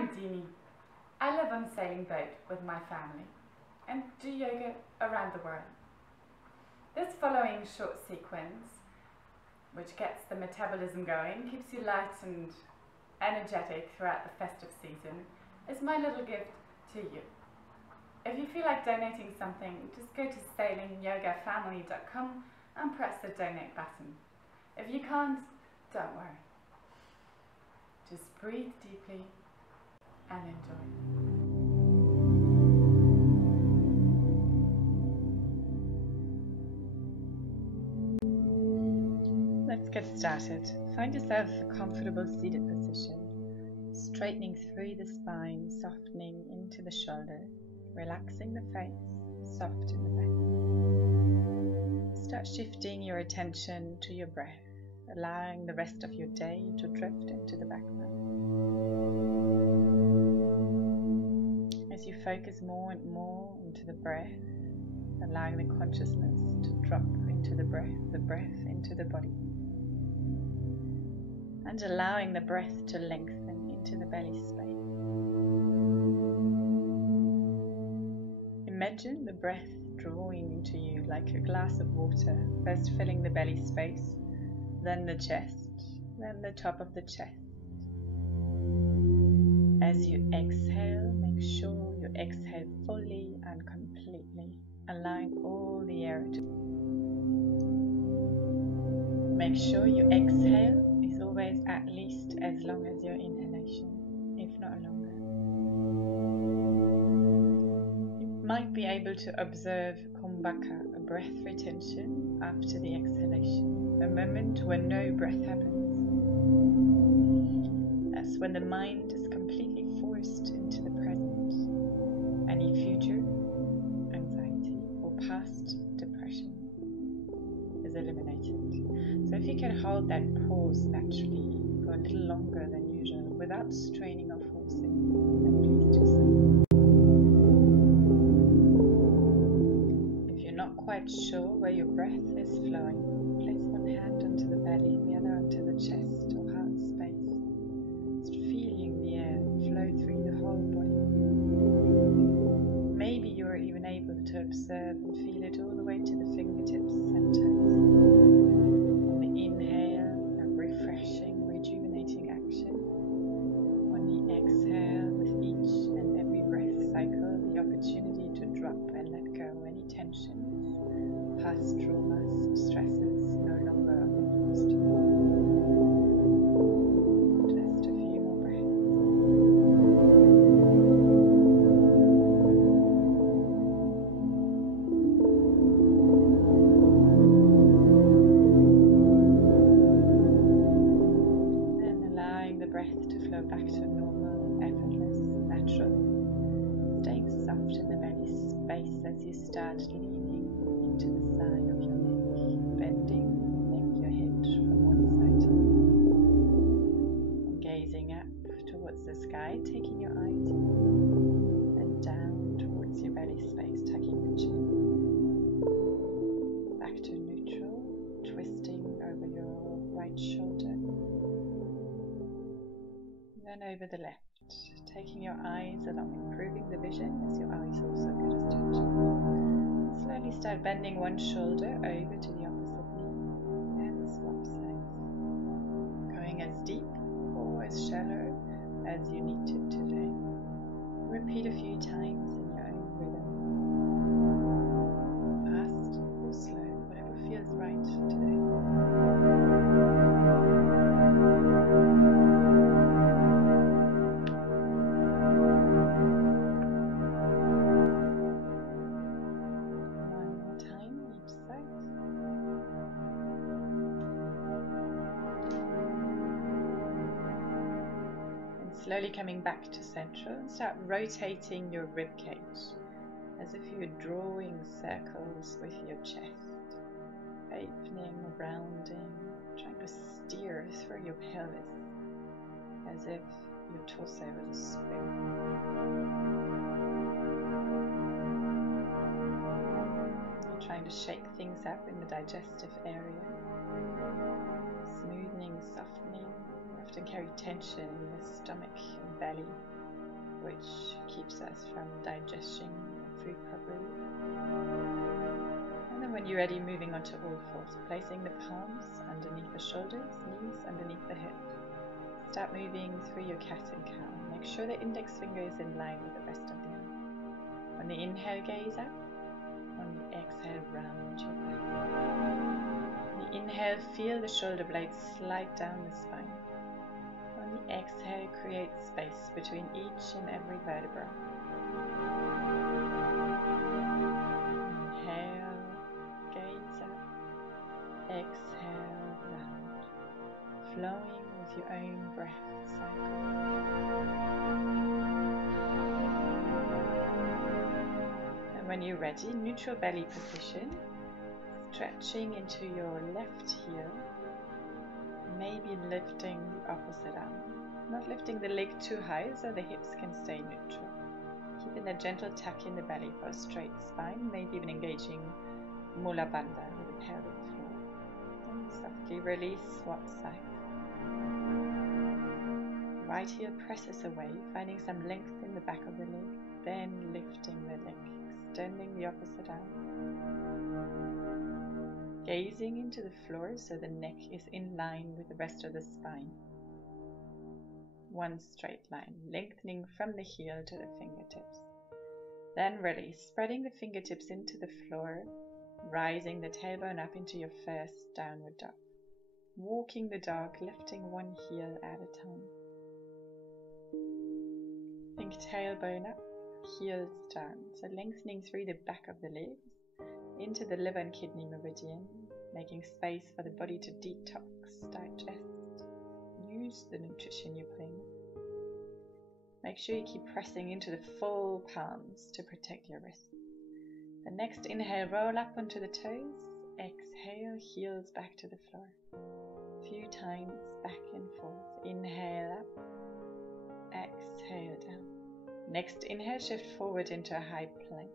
I'm Dini. I live on a sailing boat with my family and do yoga around the world. This following short sequence, which gets the metabolism going, keeps you light and energetic throughout the festive season, is my little gift to you. If you feel like donating something, just go to sailingyogafamily.com and press the donate button. If you can't, don't worry. Just breathe deeply and enjoy. Let's get started. Find yourself a comfortable seated position, straightening through the spine, softening into the shoulder, relaxing the face, soft in the back. Start shifting your attention to your breath, allowing the rest of your day to drift into the background. As you focus more and more into the breath, allowing the consciousness to drop into the breath into the body, and allowing the breath to lengthen into the belly space. Imagine the breath drawing into you like a glass of water, first filling the belly space, then the chest, then the top of the chest. As you exhale, make sure you exhale fully and completely, allowing all the air to. Make sure your exhale is always at least as long as your inhalation, if not longer. You might be able to observe kumbhaka, a breath retention after the exhalation, a moment when no breath happens. That's when the mind is completely forced into the present. Any future anxiety or past depression is eliminated. So if you can hold that pause naturally for a little longer than usual without straining or forcing, then please do so. If you're not quite sure where your breath is flowing, place one hand onto the belly, the other onto the chest or heart space, just feeling the air flow through the whole body. Maybe you're even able to observe and feel it all the way to the fingertips and toes. On the inhale, a refreshing, rejuvenating action. On the exhale, with each and every breath cycle, the opportunity to drop and let go any tensions, past traumas, stresses no longer used. Just a few more breaths. And allowing the breath to flow back to normal, effortless, natural. Staying soft in the belly space as you start leaning into the side of your neck, bending your head from one side to the other, and gazing up towards the sky, taking your eyes in, and down towards your belly space, tucking the chin, back to neutral, twisting over your right shoulder, then over the left, taking your eyes along, improving the vision as your eyes also get as touching. Slowly start bending one shoulder over to the opposite knee and swap sides, going as deep or as shallow as you need to today. Repeat a few times in your own rhythm, fast or slow, whatever feels right today. Slowly coming back to central, and start rotating your rib cage as if you're drawing circles with your chest, opening, rounding, trying to steer through your pelvis as if your torso was a spoon. You're trying to shake things up in the digestive area, smoothing, softening. You often carry tension in the stomach and belly. which keeps us from digesting food properly. And then when you're ready, moving on to all fours, placing the palms underneath the shoulders, knees underneath the hips. Start moving through your cat and cow. Make sure the index finger is in line with the rest of the arm. On the inhale, gaze up. On the exhale, round your back. On the inhale, feel the shoulder blades slide down the spine. On the exhale, create space between each and every vertebra. Inhale, gaze up. Exhale, round. Flowing with your own breath cycle. And when you're ready, neutral belly position, stretching into your left heel, maybe lifting the opposite arm. Not lifting the leg too high so the hips can stay neutral. Keeping a gentle tuck in the belly for a straight spine, maybe even engaging Mula Bandha with the pelvic floor. And softly release, swap sides. Right heel presses away, finding some length in the back of the leg, then lifting the leg, extending the opposite arm. Gazing into the floor so the neck is in line with the rest of the spine. One straight line, lengthening from the heel to the fingertips. Then release, spreading the fingertips into the floor, rising the tailbone up into your first downward dog. Walking the dog, lifting one heel at a time. Think tailbone up, heels down. So lengthening through the back of the legs, into the liver and kidney meridian, making space for the body to detox, digest, use the nutrition you're putting. Make sure you keep pressing into the full palms to protect your wrists. The next inhale, roll up onto the toes. Exhale, heels back to the floor. A few times, back and forth. Inhale up, exhale down. Next inhale, shift forward into a high plank.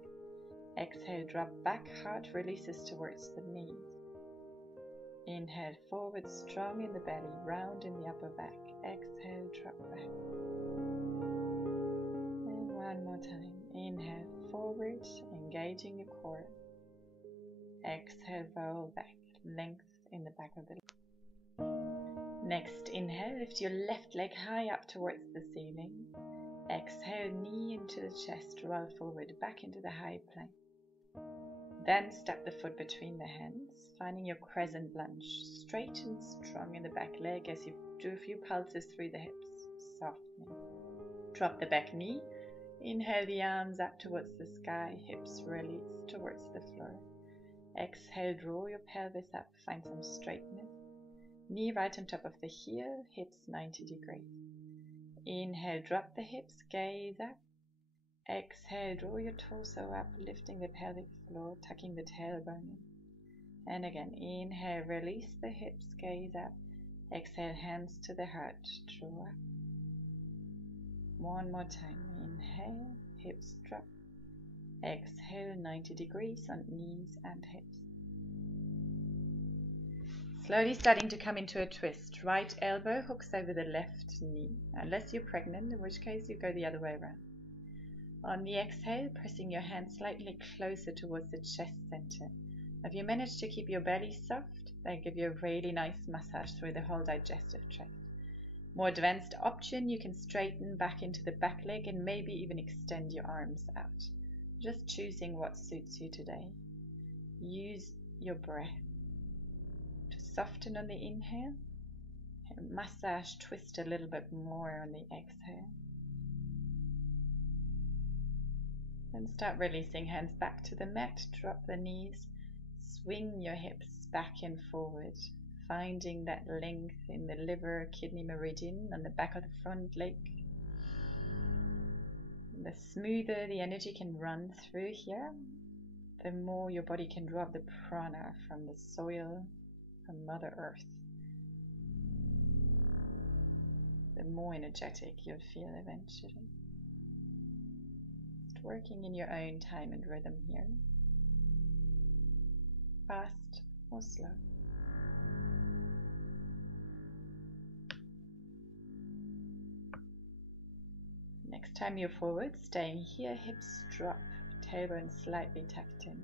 Exhale, drop back, heart releases towards the knees. Inhale, forward, strong in the belly, round in the upper back. Exhale, drop back. And one more time. Inhale, forward, engaging your core. Exhale, roll back, length in the back of the leg. Next inhale, lift your left leg high up towards the ceiling. Exhale, knee into the chest, roll forward, back into the high plank. Then step the foot between the hands, finding your crescent lunge, straight and strong in the back leg as you do a few pulses through the hips, softening. Drop the back knee, inhale the arms up towards the sky, hips release towards the floor. Exhale, draw your pelvis up, find some straightness. Knee right on top of the heel, hips 90 degrees. Inhale, drop the hips, gaze up. Exhale, draw your torso up, lifting the pelvic floor, tucking the tailbone in. And again, inhale, release the hips, gaze up. Exhale, hands to the heart, draw up. One more time, inhale, hips drop. Exhale, 90 degrees on knees and hips. Slowly starting to come into a twist. Right elbow hooks over the left knee, unless you're pregnant, in which case you go the other way around. On the exhale, pressing your hand slightly closer towards the chest center. If you manage to keep your belly soft, they give you a really nice massage through the whole digestive tract. More advanced option, you can straighten back into the back leg and maybe even extend your arms out. Just choosing what suits you today. Use your breath to soften on the inhale and massage, twist a little bit more on the exhale. Then start releasing, hands back to the mat, drop the knees, swing your hips back and forward, finding that length in the liver, kidney meridian on the back of the front leg. The smoother the energy can run through here, the more your body can draw up the prana from the soil, from Mother Earth. The more energetic you'll feel eventually. Working in your own time and rhythm here. Fast or slow. Next time you're forward, staying here, hips drop, tailbone slightly tucked in.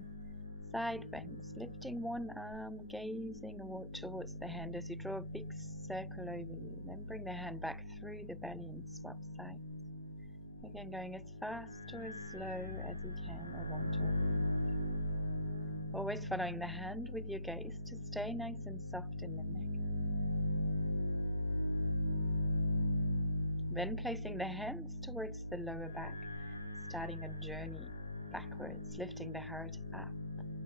Side bends, lifting one arm, gazing towards the hand as you draw a big circle over you. Then bring the hand back through the belly and swap sides. Again, going as fast or as slow as you can or want to. Always following the hand with your gaze to stay nice and soft in the neck. Then placing the hands towards the lower back, starting a journey backwards, lifting the heart up,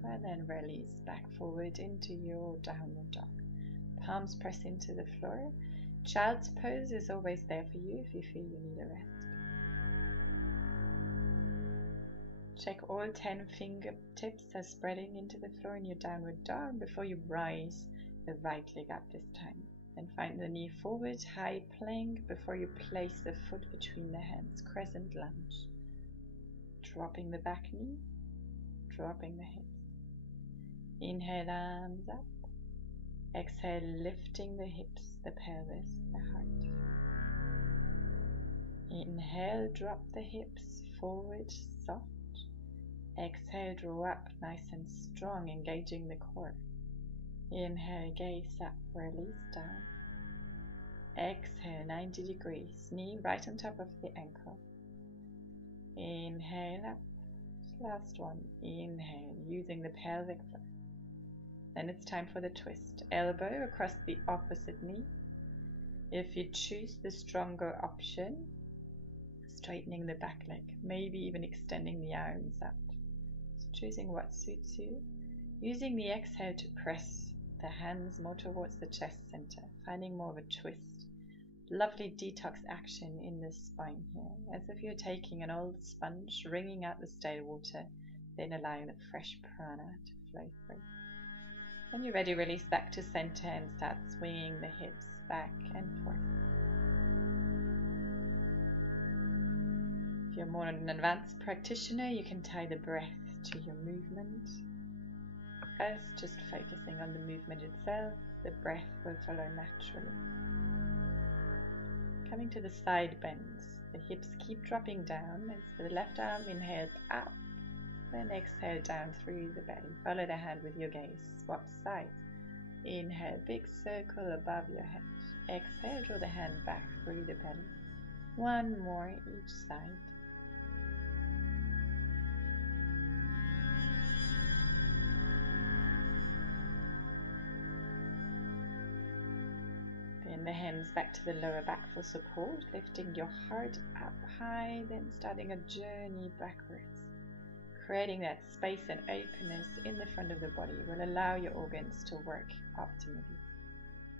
and then release back forward into your downward dog. Palms press into the floor. Child's pose is always there for you if you feel you need a rest. Check all 10 fingertips are spreading into the floor in your downward dog before you rise the right leg up this time. Then find the knee forward, high plank before you place the foot between the hands, crescent lunge. Dropping the back knee, dropping the hips. Inhale, arms up. Exhale, lifting the hips, the pelvis, the heart. Inhale, drop the hips forward, soft. Exhale, draw up, nice and strong, engaging the core. Inhale, gaze up, release down. Exhale, 90 degrees, knee right on top of the ankle. Inhale up, last one. Inhale, using the pelvic floor. Then it's time for the twist. Elbow across the opposite knee. If you choose the stronger option, straightening the back leg, maybe even extending the arms out. So choosing what suits you. Using the exhale to press the hands more towards the chest center, finding more of a twist. Lovely detox action in the spine here, as if you're taking an old sponge, wringing out the stale water, then allowing the fresh prana to flow through. When you're ready, release back to center and start swinging the hips back and forth. If you're more an advanced practitioner, you can tie the breath to your movement. Us just focusing on the movement itself, the breath will follow naturally. Coming to the side bends, the hips keep dropping down as the left arm inhales up, then exhale down through the belly. Follow the hand with your gaze, swap sides. Inhale, big circle above your head. Exhale, draw the hand back through the belly. One more each side. Then the hands back to the lower back for support, lifting your heart up high, then starting a journey backwards. Creating that space and openness in the front of the body will allow your organs to work optimally.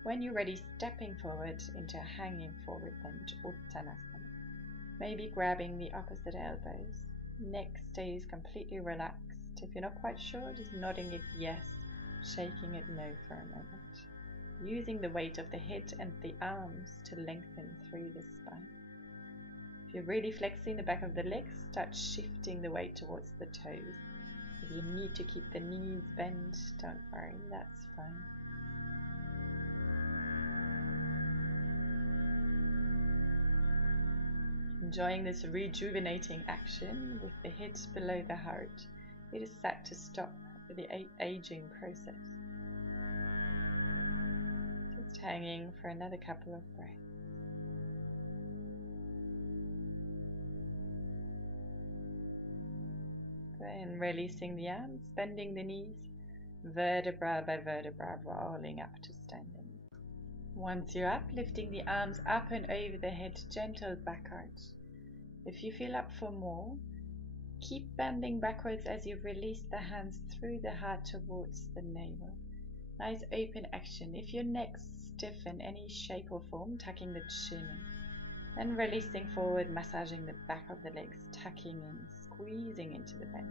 When you're ready, stepping forward into a hanging forward bend, Uttanasana. Maybe grabbing the opposite elbows. Neck stays completely relaxed. If you're not quite sure, just nodding it yes, shaking it no for a moment. Using the weight of the head and the arms to lengthen through the spine. If you're really flexing the back of the legs, start shifting the weight towards the toes. If you need to keep the knees bent, don't worry, that's fine. Enjoying this rejuvenating action with the head below the heart, it is set to stop the aging process. Just hanging for another couple of breaths. Then releasing the arms, bending the knees, vertebra by vertebra, rolling up to standing. Once you're up, lifting the arms up and over the head, gentle back arch. If you feel up for more, keep bending backwards as you release the hands through the heart towards the navel. Nice open action. If your neck stiff in any shape or form, tucking the chin in. Then releasing forward, massaging the back of the legs, tucking in, squeezing into the bend.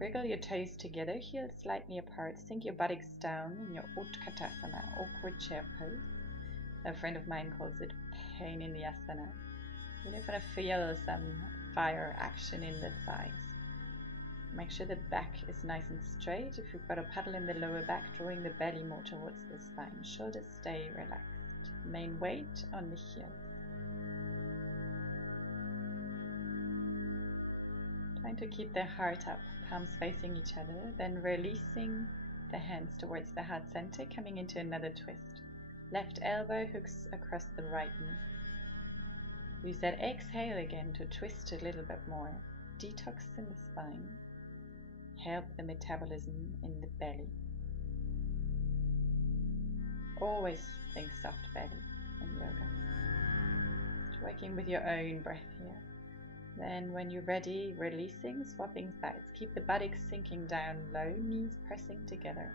Wriggle your toes together, heels slightly apart, sink your buttocks down in your Utkatasana, awkward chair pose. A friend of mine calls it pain in the asana. You want to feel some fire action in the thighs. Make sure the back is nice and straight. If you've got a paddle in the lower back, drawing the belly more towards the spine. Shoulders stay relaxed. Main weight on the heels. Trying to keep the heart up, palms facing each other, then releasing the hands towards the heart center, coming into another twist. Left elbow hooks across the right knee. Use that exhale again to twist a little bit more. Detox in the spine. Help the metabolism in the belly. Always think soft belly in yoga. Just working with your own breath here. Then when you're ready, releasing, swapping sides. Keep the buttocks sinking down low, knees pressing together.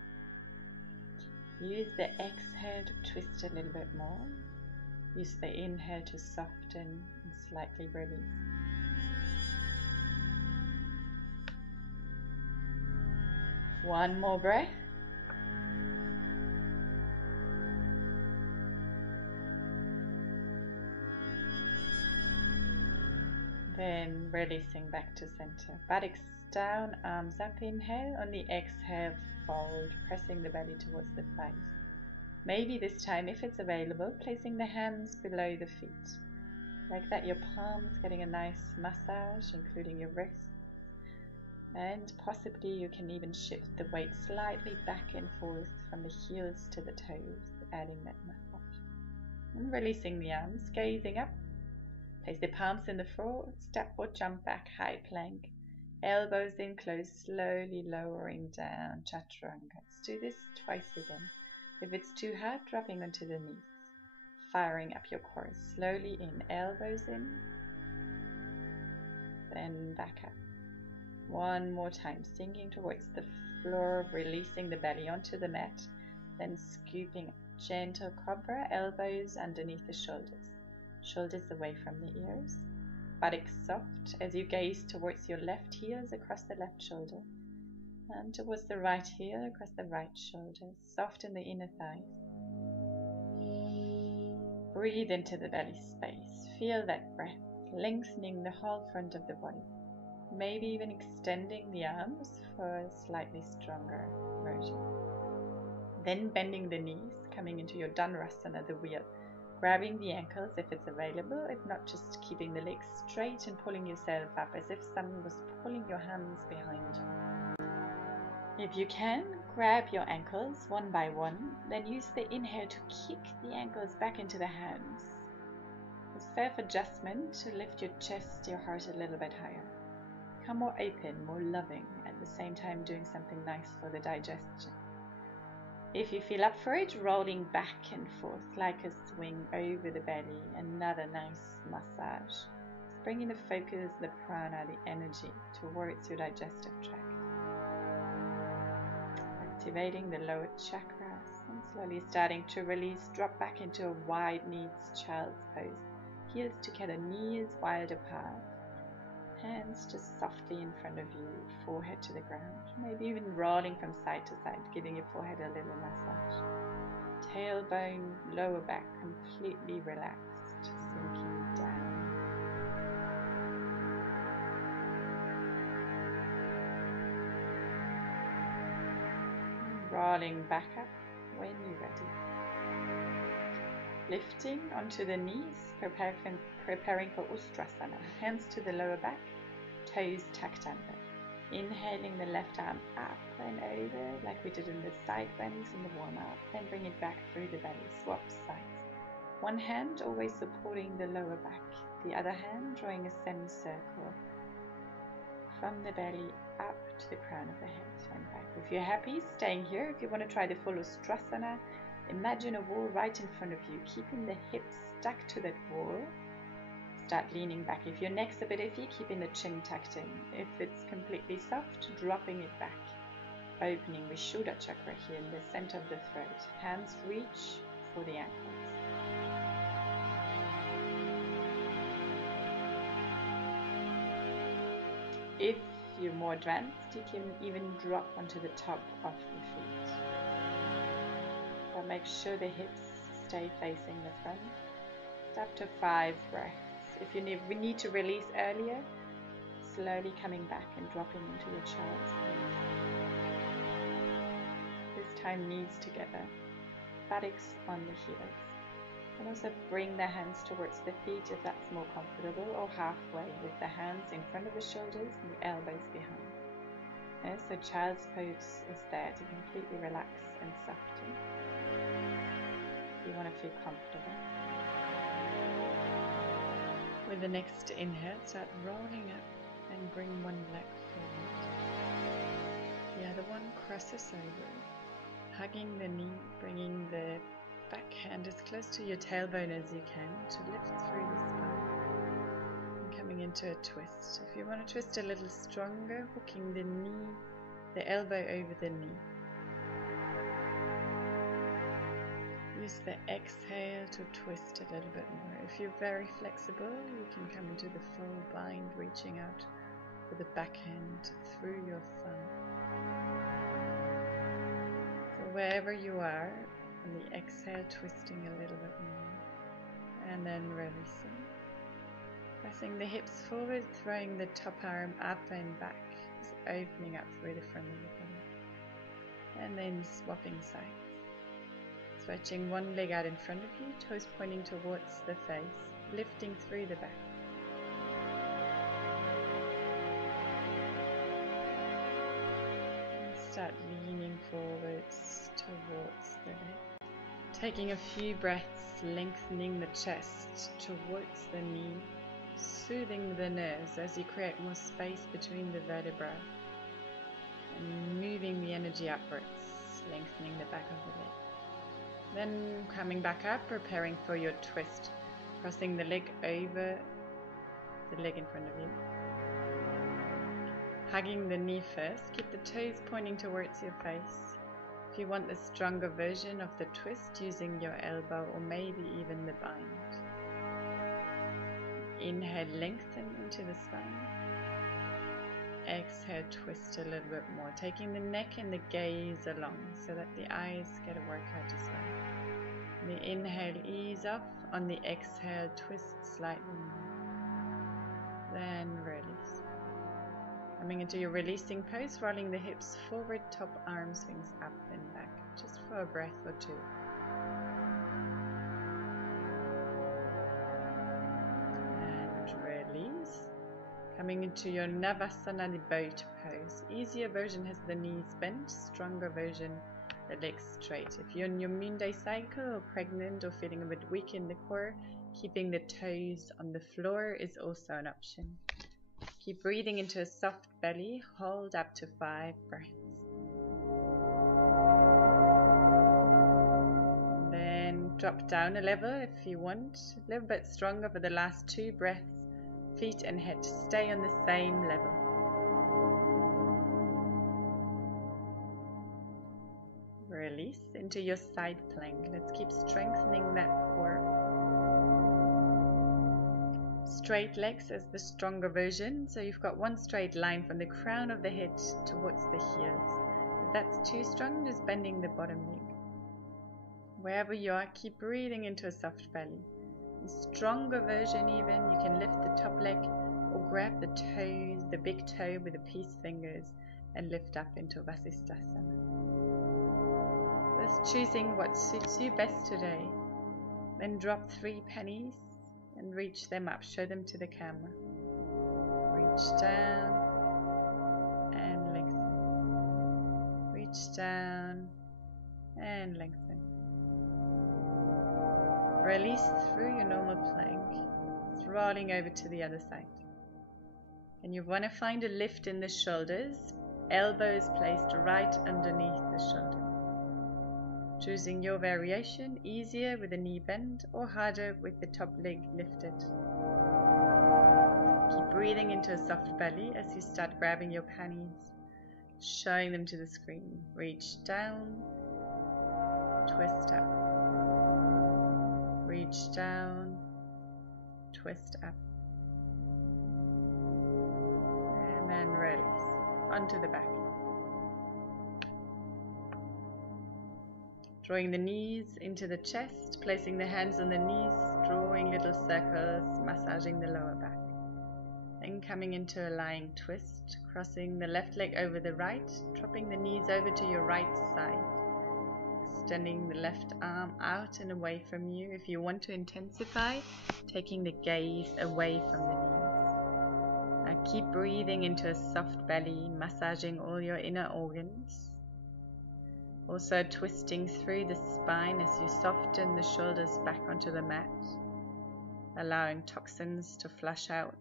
Use the exhale to twist a little bit more. Use the inhale to soften and slightly release. One more breath. Then releasing back to center. Buttocks down, arms up, inhale. On the exhale, fold, pressing the belly towards the thighs. Maybe this time, if it's available, placing the hands below the feet. Like that, your palms getting a nice massage, including your wrists. And possibly you can even shift the weight slightly back and forth from the heels to the toes, adding that massage. And releasing the arms, gazing up. Place the palms in the floor, step or jump back, high plank. Elbows in close, slowly lowering down, chaturanga. Let's do this twice again. If it's too hard, dropping onto the knees. Firing up your core, slowly in, elbows in. Then back up. One more time, sinking towards the floor, releasing the belly onto the mat. Then scooping, gentle cobra, elbows underneath the shoulders. Shoulders away from the ears. Buttocks soft as you gaze towards your left heels across the left shoulder. And towards the right heel across the right shoulder. Soften the inner thighs. Breathe into the belly space. Feel that breath, lengthening the whole front of the body. Maybe even extending the arms for a slightly stronger version. Then bending the knees, coming into your Dhanurasana, the wheel. Grabbing the ankles if it's available, if not, just keeping the legs straight and pulling yourself up as if someone was pulling your hands behind you. If you can, grab your ankles one by one, then use the inhale to kick the ankles back into the hands. A self-adjustment to lift your chest, your heart a little bit higher. Become more open, more loving, at the same time doing something nice for the digestion. If you feel up for it, rolling back and forth like a swing over the belly, another nice massage. Just bringing the focus, the prana, the energy towards your digestive tract. Activating the lower chakras and slowly starting to release, drop back into a wide knees child's pose. Heels together, knees wide apart. Hands just softly in front of you, forehead to the ground. Maybe even rolling from side to side, giving your forehead a little massage. Tailbone, lower back completely relaxed, sinking down. And rolling back up when you're ready. Lifting onto the knees, preparing for Ustrasana. Hands to the lower back, toes tucked under. Inhaling the left arm up and over like we did in the side bends in the warm-up. Then bring it back through the belly. Swap sides. One hand always supporting the lower back. The other hand drawing a semicircle from the belly up to the crown of the head and back. If you're happy, staying here. If you want to try the full Ustrasana, imagine a wall right in front of you, keeping the hips stuck to that wall. Start leaning back. If your neck's a bit iffy, keeping the chin tucked in. If it's completely soft, dropping it back. Opening Vishuddha chakra here in the center of the throat. Hands reach for the ankles. If you're more advanced, you can even drop onto the top of the feet. But make sure the hips stay facing the front. Up to 5 breaths. If you need to release earlier, slowly coming back and dropping into your child's pose. This time knees together, buttocks on the heels. You can also bring the hands towards the feet if that's more comfortable, or halfway with the hands in front of the shoulders and the elbows behind. So child's pose is there to completely relax and soften. You want to feel comfortable. With the next inhale, start rolling up and bring one leg forward. The other one crosses over, hugging the knee, bringing the back hand as close to your tailbone as you can to lift through the spine. And coming into a twist. If you want to twist a little stronger, hooking the knee, the elbow over the knee. Use the exhale to twist a little bit more. If you're very flexible, you can come into the full bind, reaching out for the backhand through your thumb. So wherever you are, on the exhale, twisting a little bit more. And then releasing. Pressing the hips forward, throwing the top arm up and back. Just opening up through the front of the body. And then swapping sides. Stretching one leg out in front of you, toes pointing towards the face, lifting through the back. And start leaning forwards towards the leg. Taking a few breaths, lengthening the chest towards the knee, soothing the nerves as you create more space between the vertebrae, and moving the energy upwards, lengthening the back of the leg. Then coming back up, preparing for your twist, crossing the leg over the leg in front of you. Hugging the knee first, keep the toes pointing towards your face. If you want the stronger version of the twist, using your elbow or maybe even the bind. Inhale, lengthen into the spine. Exhale, twist a little bit more, taking the neck and the gaze along so that the eyes get a workout as well. On the inhale, ease off. On the exhale, twist slightly more. Then release. Coming into your releasing pose, rolling the hips forward, top arm swings up and back, just for a breath or two. And release. Coming into your Navasana, the boat pose. Easier version has the knees bent, stronger version the legs straight. If you're in your noonday cycle or pregnant or feeling a bit weak in the core, keeping the toes on the floor is also an option. Keep breathing into a soft belly. Hold up to 5 breaths. Then drop down a level if you want, a little bit stronger for the last 2 breaths. Feet and head stay on the same level. Release into your side plank. Let's keep strengthening that core. Straight legs as the stronger version. So you've got one straight line from the crown of the head towards the heels. If that's too strong, just bending the bottom leg. Wherever you are, keep breathing into a soft belly. A stronger version even, you can lift the top leg or grab the toes, the big toe with the peace fingers and lift up into Vasisthasana. Just choosing what suits you best today. Then drop 3 pennies and reach them up, show them to the camera. Reach down and lengthen. Reach down and lengthen. Release through your normal plank, rolling over to the other side. And you want to find a lift in the shoulders, elbows placed right underneath the shoulder. Choosing your variation, easier with a knee bend or harder with the top leg lifted. Keep breathing into a soft belly as you start grabbing your pannies, showing them to the screen. Reach down, twist up. Reach down, twist up. And then release onto the back. Drawing the knees into the chest, placing the hands on the knees, drawing little circles, massaging the lower back. Then coming into a lying twist, crossing the left leg over the right, dropping the knees over to your right side. extending the left arm out and away from you. If you want to intensify, taking the gaze away from the knees. Now keep breathing into a soft belly, massaging all your inner organs. Also twisting through the spine as you soften the shoulders back onto the mat, allowing toxins to flush out.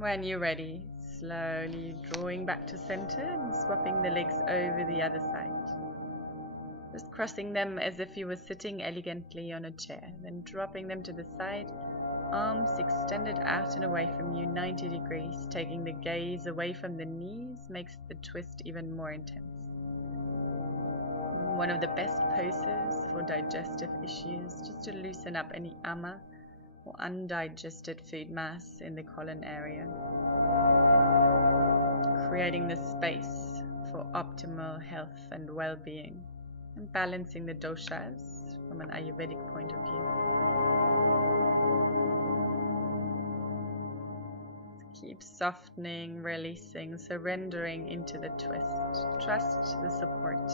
When you're ready, slowly drawing back to center and swapping the legs over the other side. Just crossing them as if you were sitting elegantly on a chair, then dropping them to the side, arms extended out and away from you 90 degrees, taking the gaze away from the knees makes the twist even more intense. One of the best poses for digestive issues, just to loosen up any ama or undigested food mass in the colon area, creating the space for optimal health and well-being, and balancing the doshas from an Ayurvedic point of view. Keep softening, releasing, surrendering into the twist. Trust the support.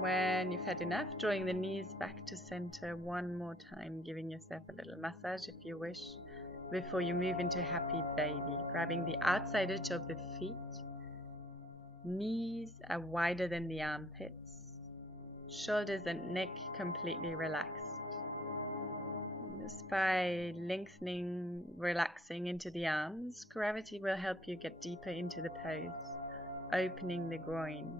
When you've had enough, drawing the knees back to center one more time, giving yourself a little massage if you wish, before you move into happy baby, grabbing the outside edge of the feet. Knees are wider than the armpits, shoulders and neck completely relaxed. Just by lengthening, relaxing into the arms, gravity will help you get deeper into the pose, opening the groin.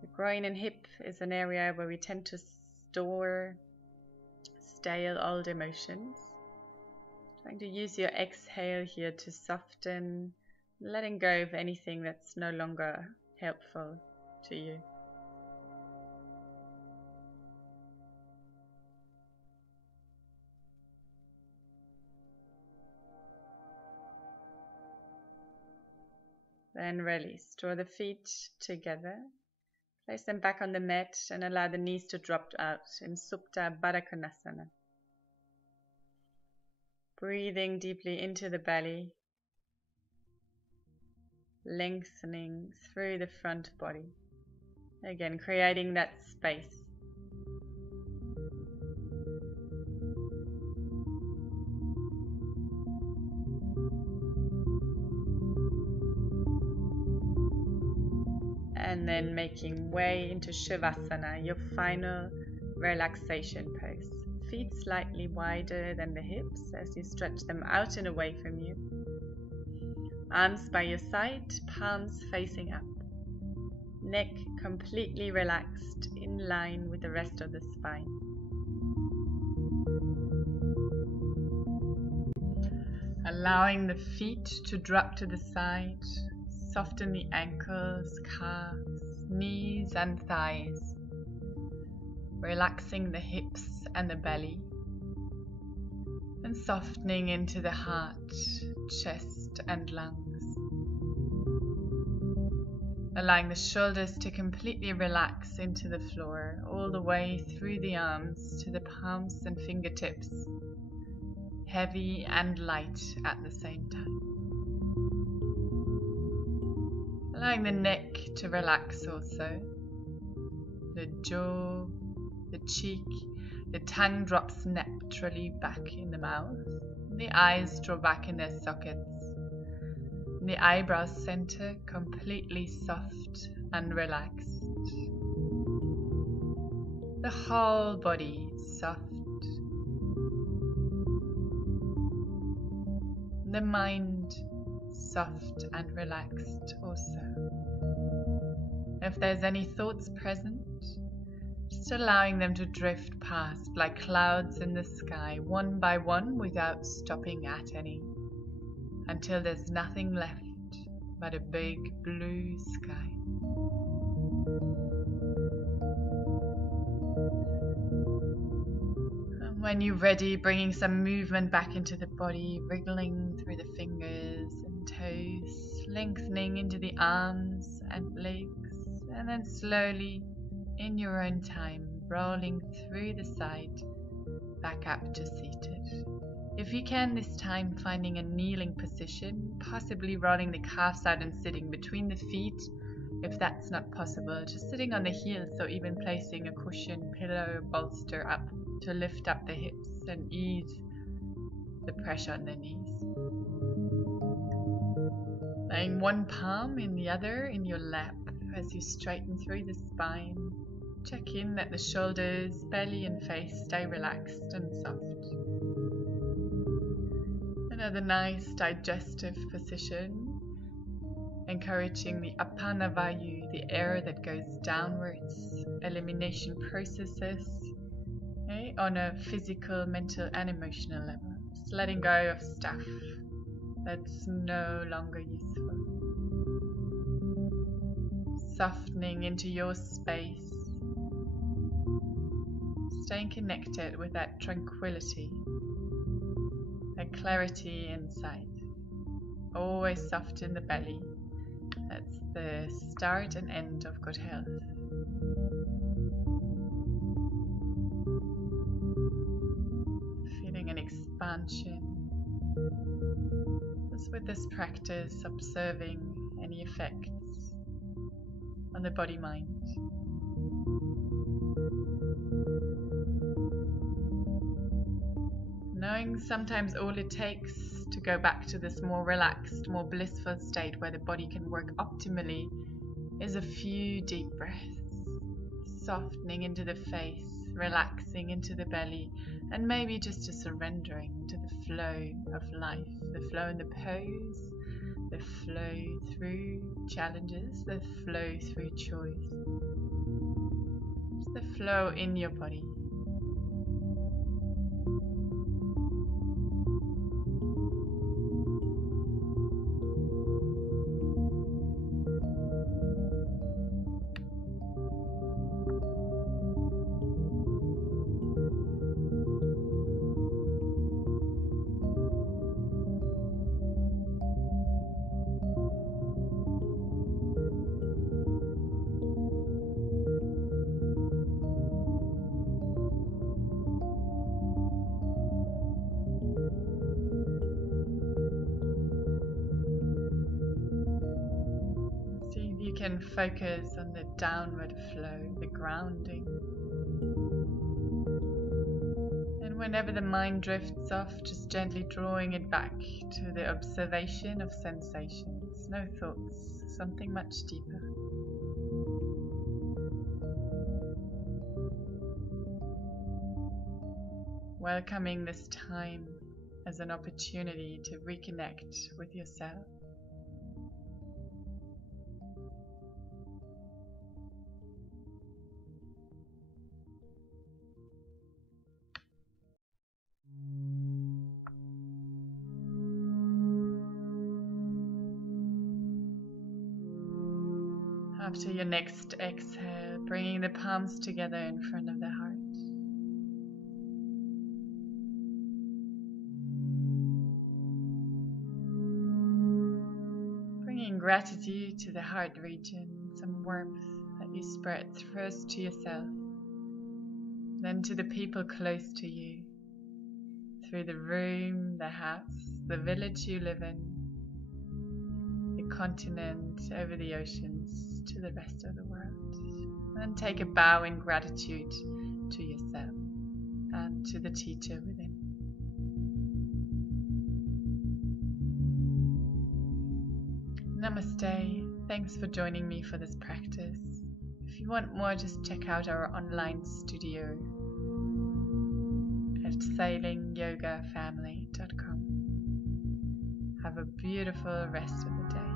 The groin and hip is an area where we tend to store stale old emotions. Trying to use your exhale here to soften, letting go of anything that's no longer helpful to you. Then release. Draw the feet together. Place them back on the mat and allow the knees to drop out in Supta Baddha Konasana. Breathing deeply into the belly, lengthening through the front body. Again, creating that space. And then making way into Shavasana, your final relaxation pose. Feet slightly wider than the hips as you stretch them out and away from you. Arms by your side, palms facing up. Neck completely relaxed, in line with the rest of the spine. Allowing the feet to drop to the side. Soften the ankles, calves, knees and thighs, relaxing the hips and the belly, and softening into the heart, chest and lungs. Allowing the shoulders to completely relax into the floor, all the way through the arms to the palms and fingertips, heavy and light at the same time. Allowing the neck to relax also, the jaw, the cheek, the tongue drops naturally back in the mouth, the eyes draw back in their sockets, the eyebrows center completely soft and relaxed, the whole body soft, the mind soft and relaxed also. If there's any thoughts present, just allowing them to drift past like clouds in the sky, one by one, without stopping at any, until there's nothing left but a big blue sky. And when you're ready, bringing some movement back into the body, wriggling through the fingers and toes, lengthening into the arms and legs, and then slowly, in your own time, rolling through the side, back up to seated. If you can this time, finding a kneeling position, possibly rolling the calves out and sitting between the feet. If that's not possible, just sitting on the heels or even placing a cushion, pillow, bolster up to lift up the hips and ease the pressure on the knees. Laying one palm in the other in your lap as you straighten through the spine. Check in that the shoulders, belly and face stay relaxed and soft. Another nice digestive position, encouraging the apana vayu, the air that goes downwards, elimination processes, on a physical, mental and emotional level. Just letting go of stuff that's no longer useful. Softening into your space, staying connected with that tranquility, that clarity inside. Always soft in the belly. That's the start and end of good health. Feeling an expansion. Just with this practice, observing any effects on the body-mind. Knowing sometimes all it takes to go back to this more relaxed, more blissful state where the body can work optimally is a few deep breaths, softening into the face, relaxing into the belly, and maybe just a surrendering to the flow of life, the flow in the pose, the flow through challenges, the flow through choice, just the flow in your body. Can focus on the downward flow, the grounding. And whenever the mind drifts off, just gently drawing it back to the observation of sensations. No thoughts, something much deeper. Welcoming this time as an opportunity to reconnect with yourself. After your next exhale, bringing the palms together in front of the heart. Bringing gratitude to the heart region, some warmth that you spread first to yourself, then to the people close to you, through the room, the house, the village you live in, the continent, over the oceans, to the rest of the world. And take a bow in gratitude to yourself and to the teacher within. Namaste. Thanks for joining me for this practice. If you want more, just check out our online studio at sailingyogafamily.com. Have a beautiful rest of the day.